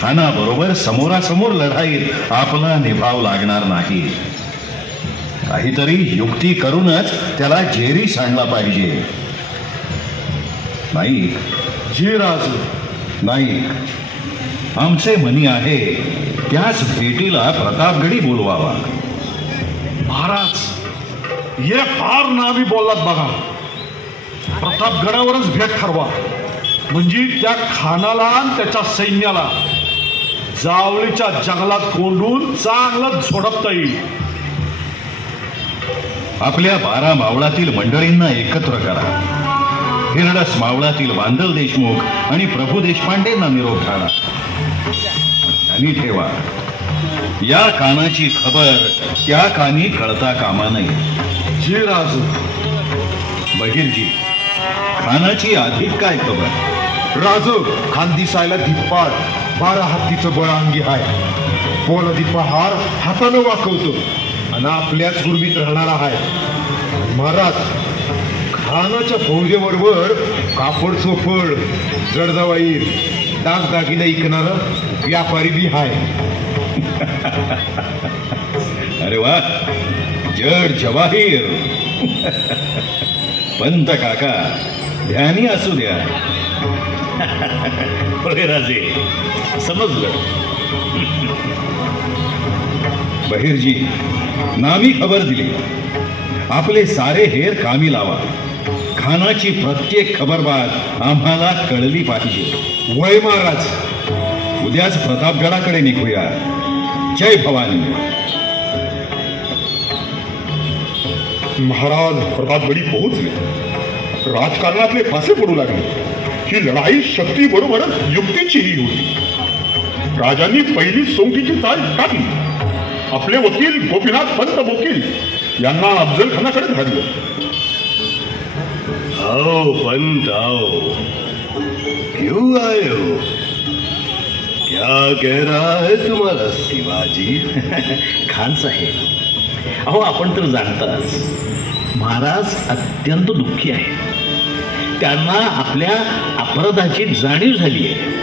खानाबरोबर समोरासमोर लढाईत आपला निभाव लागणार नाही. काहीतरी युक्ती करूनच त्याला जेरी सांडला पाहिजे. नाईक. जी राजू. नाईक, आमचे मनी आहे त्याच भेटीला प्रतापगडी बोलवावा. महाराज, ये फार नावी बोललात बघा. प्रतापगडावरच भेट ठरवा, म्हणजे त्या खानाला आणि त्याच्या सैन्याला जावळीच्या जंगलात कोंडून चांगलं झोडपता येईल. आपल्या 12 मावळातील मंडळींना एकत्र करा. हिरडस मावळातील बांदल देशमुख आणि प्रभू देशपांडेंना निरोप धाडा. त्यांनी ठेवा, या कानाची खबर त्या कानी कळता कामा नये. जी राजू. बहिरजी, खानाची अधिक काय खबर? राजू, खान दिसायला धिप्पाड, 12 हत्तीचं बळ अंगी आहे. पोल दीपहार हातानं वाकवतो आणि आपल्याच गुरबीत राहणारा आहे. महाराज, खानाच्या फौजेबरोबर कापड चोपड, जडजवाईर, दागदागिने ऐकणारा व्यापारी बी आहे. अरे वा, जड जवाहीर. पंत काका, ध्यानी असू द्या. राजे, समजलं. बहिरजी, नामी खबर दिली. आपले सारे हेर कामी लावा. खानाची प्रत्येक खबरबात आम्हाला कळली पाहिजे. वय महाराज. उद्याच प्रतापगडाकडे निघूया. जय भवानी. महाराज प्रतापगडी पोहोचले. राजकारणातले फासे पडू लागले. ही लढाई शक्तीबरोबरच युक्तीचीही होती. राजांनी पहिली सोंगीची चाल टाकली. आपले वकील गोपीनाथ पंत वकील यांना अफजल खानाकडे धाडलं. आओ पंत आओ, क्यों आए हो? क्या कह रहा है तुम्हाला शिवाजी? खान साहेब, अहो आपण तर जाणताच, महाराज अत्यंत दुःखी आहे. त्यांना आपल्या अपराधाची जाणीव झाली आहे.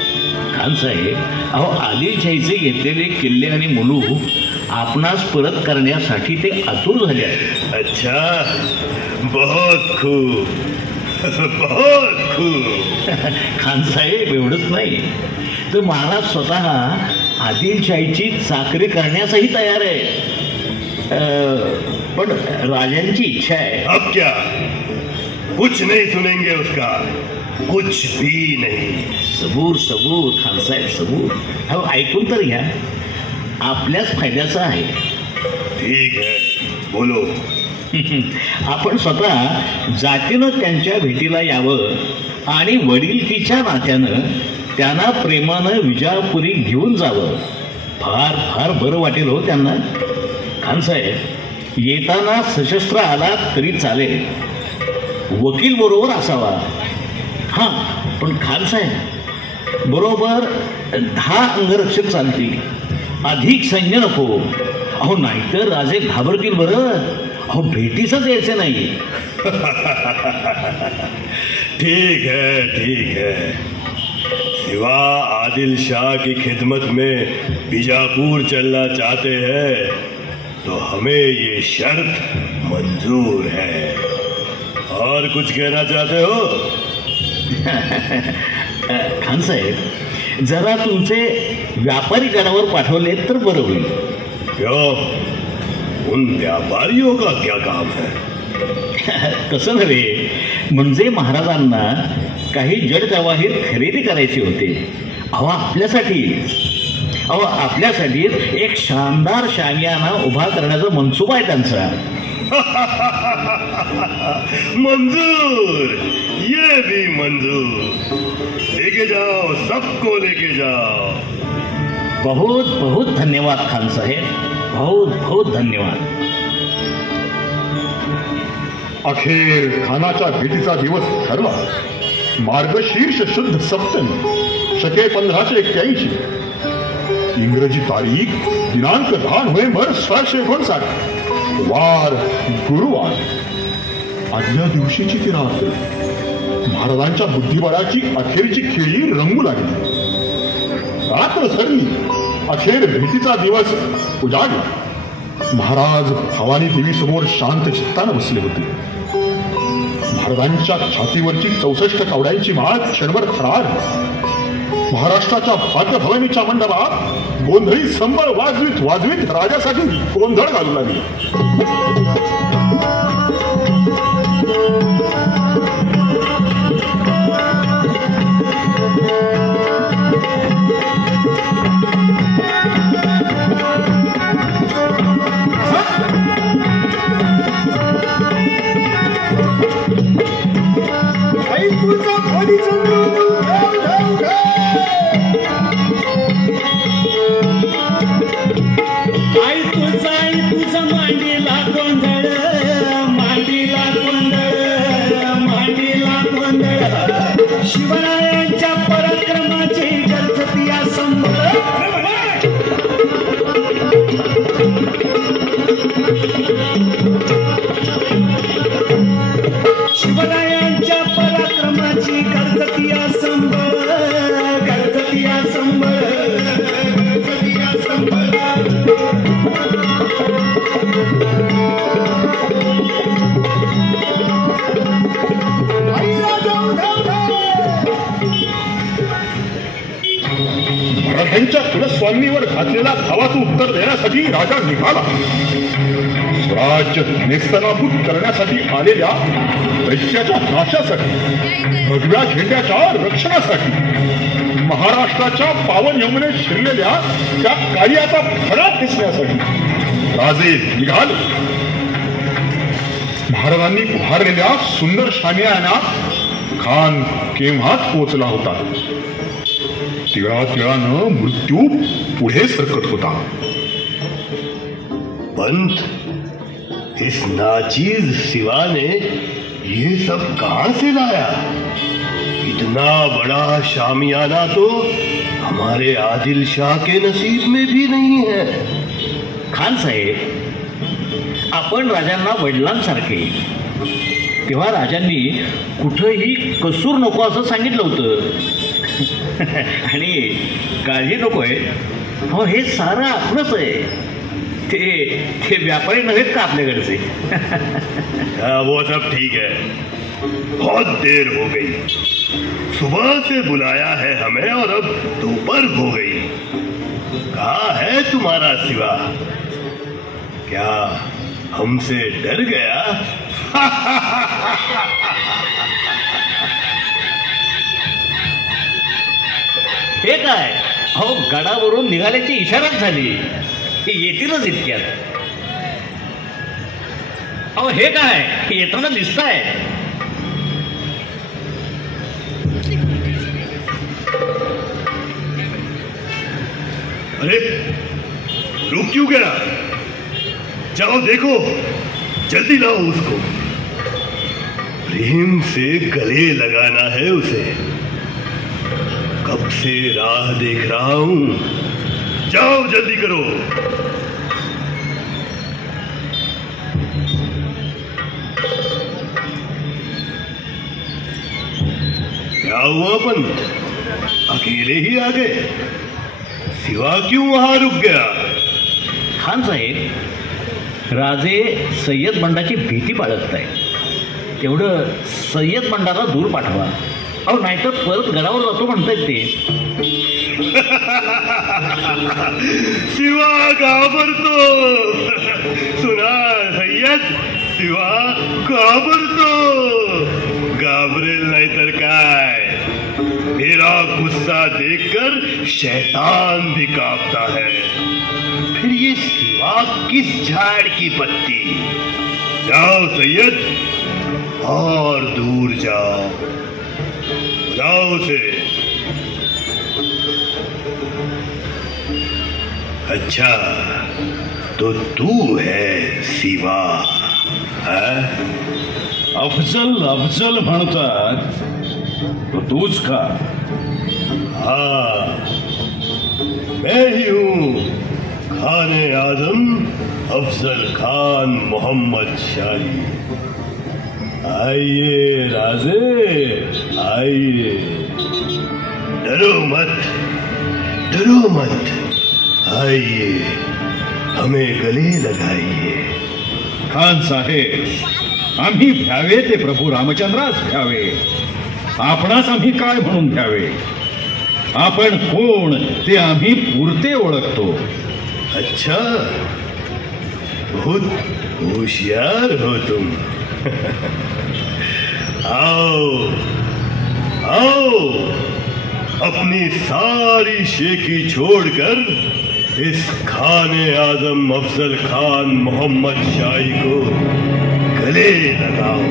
खान साहेब, अहो आदिलशाहीचे घेतलेले किल्ले आणि मुलूक आपणास परत करण्यासाठी ते आतुर झाले आहेत. अच्छा, बहुत खूप, बहुत खूप. खान साहेब, एवढंच नाही तर महाराज स्वतः आदिलशाहीची चाकरी करण्यासही तयार आहे. पण राजांची इच्छा आहे. अब क्या? कुछ नहीं सुनेंगे उसका, कुछ भी नहीं. सबूर सबूर खान साहेब, सबूर. हो, ऐकून तर घ्या, आपल्याच फायद्याचं आहे. ठीक है, बोलो. आपण स्वतः जातीनं त्यांच्या भेटीला यावं आणि वडिलकीच्या नात्यानं त्यांना प्रेमानं विजापुरी घेऊन जावं. फार फार बरं वाटेल हो त्यांना. खान साहेब, येताना सशस्त्र आला तरी चालेल, वकील बरोबर असावा. हां, पण खान साहेब, बरोबर 10 अंगरक्षक चालतील. अधिक सैन्य नको. अहो नाहीतर राजे घाबरतील बरं. अहो भेटीसच यायचं नाही. ठीक है, ठीक है. सिवा आदिल शाह की खिदमत में बीजापुर चलना चाहते हैं तो हमें ये शर्त मंजूर है. और कुछ कहना चाहते हो? खान साहेब, जरा तुमचे व्यापारी गडावर पाठवले तर बरं होईल. क्यों? उन व्यापारियों का क्या काम है? तसं नव्हे, म्हणजे महाराजांना काही जड जवाहीर खरेदी करायची होते. अहो आपल्यासाठी एक शानदार शामियाना उभा करण्याचा मनसुबा आहे त्यांचा. मंजूर, ये भी मंजूर. लेके जाओ, सबको लेके जाओ. बहुत बहुत धन्यवाद खान साहेब, बहुत बहुत धन्यवाद. अखेर खानाच्या भेटीचा दिवस ठरला. मार्गशीर्ष शुद्ध सप्तमी, शके 1581. इंग्रजी तारीख दिनांक 10 नोव्हेंबर 1659. वार गुरुवार. आदल्या दिवशीची ती रात्र महाराजांच्या बुद्धिबळाची अखेरची खेळी रंगू लागली. रात्र सरली, अखेर भीतीचा दिवस उजाडला. महाराज भवानी देवी समोर शांत चित्तानं बसले होते. महाराजांच्या छातीवरची 64 कवड्यांची माळ क्षणभर थरारली. महाराष्ट्राच्या भाग्यभवानीच्या मंडपात गोंधळी संबळ वाजवीत वाजवीत राजासाठी गोंधळ घालू लागली. शिवरायांच्या पराक्रमाची गरजती या शिवरायांच्या पराक्रमाची गरजती या संबळ, गरजती या संबळ, गरजती या संबळ. मराठ्यांच्या कुलस्वामीवर घातलेल्या धावाचं उत्तर देण्यासाठी राजा निघाला. स्वराज्य नेस्तनाभूत करण्यासाठी आलेल्या दैत्याच्या नाशासाठी, भगव्या झेंड्याच्या रक्षणासाठी, महाराष्ट्राच्या पावन यमुनेत शिरलेल्या त्या कार्याचा फडा ठेचण्यासाठी राजे निघाले. महाराजांनी उभारलेल्या सुंदर शामियाना खान केव्हाच पोचला होता. तिळातिळानं मृत्यू पुढे सरकत होता. पंत, इस नाचीज सिवा ने ये सब कहां से लाया? इतना बड़ा शामियाना तो हमारे आदिल शाह के नसीब में भी नहीं है. खान साहेब, आपण राजांना वडिलांसारखे. तेव्हा राजांनी कुठंही कसूर नको असं सांगितलं होतं. आणि काळजी नकोय, हो हे सारं आपलंच आहे. ते व्यापारी नव्हेत का आपल्याकडचे? वो सब ठीक है, बहुत देर हो गई. सुबह से बुलाया है हमें और अब दोपहर हो गई. कहाँ है तुम्हारा सिवा? क्या हमसे डर गया? हे काय, अहो गडावरून निघाल्याची इशाराच झाली. येतीलच इतक्यात. अहो हे काय, येताना दिसताय. अरे रुक क्यों गया? जाओ देखो, जल्दी लाओ उसको. प्रेम से गले लगाना है उसे. कब से राह देख रहा हूं. जाओ जल्दी करो. क्या हुआ पंत, अकेले ही आ गए? सिवा क्यों वहां रुक गया? खान साहेब, राजे सय्यद बंडाची भीती बाळगत आहे. तेवढं सय्यद बंडाला दूर पाठवा. अहो नाहीतर परत गडावर जातो म्हणतायत ते. शिवा घाबरतो. सुना सय्यद, शिवा घाबरतो. घाबरेल नाही तर काय. मेरा गुस्सा देखकर शैतान भी कांपता है. फिर ये सिवा किस झाड़ की पत्ती. जाओ सैयद, और दूर जाओ. बुलाओ उसे. अच्छा, तो तू है सिवा? अफजल अफजल म्हणतात, तो तूच का? हाँ, मैं ही हूँ, खाने आजम अफजल खान मोहम्मद शाही. आइए राजे, आइए. डरो मत, डरो मत, आइए हमें गले लगाइए. खान साहेब, आम्ही भ्यावे ते प्रभू रामचंद्रास भ्यावे. आपणास आम्ही काय म्हणून भ्यावे? आपण कोण ते आम्ही पुरते ओळखतो. अच्छा, बहुत होशियार हो तुम. आओ आओ, अपनी सारी शेखी छोड़कर इस खाने आजम अफजल खान मोहम्मद शाही को गले लगाओ.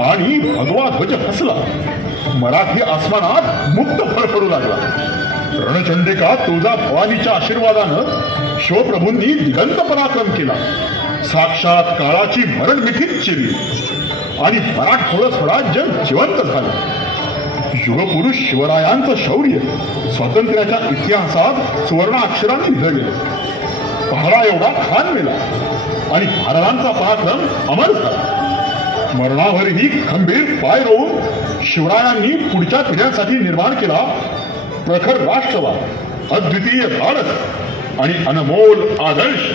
आणि भगवा ध्वज हसला. मराठी आसमानात मुक्त फडफडू लागला. रणचंडिका तुळजा भवानीच्या आशीर्वादानं शिवप्रभूंनी दिगंत पराक्रम केला. साक्षात काळाची मरण मिठीत चिरली आणि मराठमोळं स्वराज्य जिवंत झालं. युगपुरुष शिवरायांचं शौर्य स्वातंत्र्याच्या इतिहासात सुवर्णाक्षरांनी लिहिलं गेलं. पहाडा एवढा खान मेला आणि महाराजांचा पराक्रम अमर झाला. मरणावरही खंबीर पाय रोवून शिवरायांनी पुढच्या पिढ्यांसाठी निर्माण केला प्रखर राष्ट्रवाद, अद्वितीय भारत आणि अनमोल आदर्श.